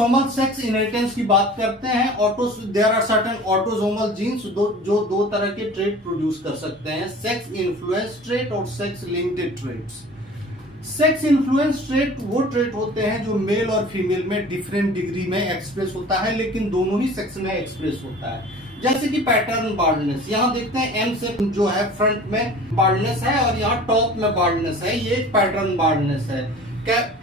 Autosomal sex inheritance की बात करते हैं। There are certain autosomal genes जो दो तरह के ट्रेट प्रोड्यूस कर सकते हैं, सेक्स इन्फ्लुएंस ट्रेट और sex limited traits. Sex influence trait वो ट्रेट होते हैं जो मेल और फीमेल में डिफरेंट डिग्री में एक्सप्रेस होता है, लेकिन दोनों ही सेक्स में एक्सप्रेस होता है। जैसे कि पैटर्न बाल्डनेस, यहाँ देखते हैं एम से जो है फ्रंट में बाल्डनेस है और यहाँ टॉप में बाल्डनेस है, ये पैटर्न बाल्डनेस है।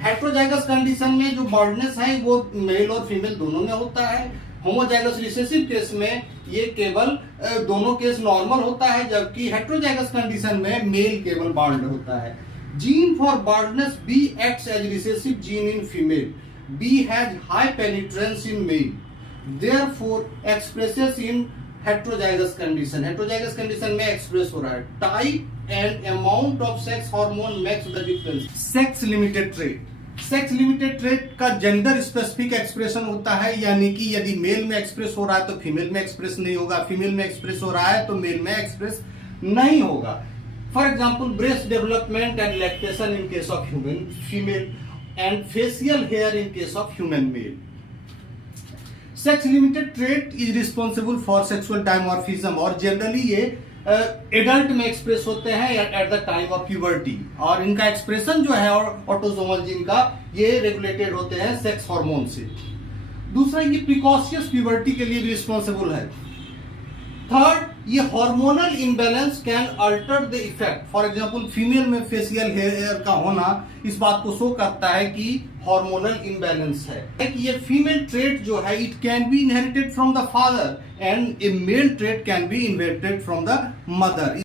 हेट्रोजाइगस कंडीशन में जो बाल्डनेस है वो मेल और फीमेल दोनों में होता है। होमोजाइगस रिसेसिव केस में ये केवल दोनों केस नॉर्मल होता है, जबकि हेट्रोजाइगस कंडीशन में मेल केवल बाल्ड होता है। Gene for baldness B acts as recessive gene in female, B has high penetrance in male, therefore expresses in heterozygous condition। heterozygous condition में एक्सप्रेस हो रहा है। Type and amount of sex hormone makes the difference. Sex limited trait, sex limited trait का gender specific expression होता है, यानी कि यदि मेल में एक्सप्रेस हो रहा है तो फीमेल में एक्सप्रेस नहीं होगा, फीमेल में एक्सप्रेस हो रहा है तो मेल में एक्सप्रेस नहीं होगा। For example breast development and lactation in case of human female and facial here in case of human male. Sex limited trait is responsible for sexual dimorphism और generally ये adult में express होते हैं at the time of puberty, और इनका expression जो है autosomal gene का ये रेगुलेटेड होते हैं सेक्स हार्मोन से। दूसरा, ये प्रिकॉशियस प्यूबर्टी के लिए भी रिस्पॉन्सिबल है। थर्ड, ये hormonal imbalance can alter the effect. For example female में फेशियल हेयर का होना इस बात को शो करता है कि हार्मोनल इम्बैलेंस है। ये फीमेल ट्रेट जो है it can be inherited from the father and a male trait can be inherited from the mother.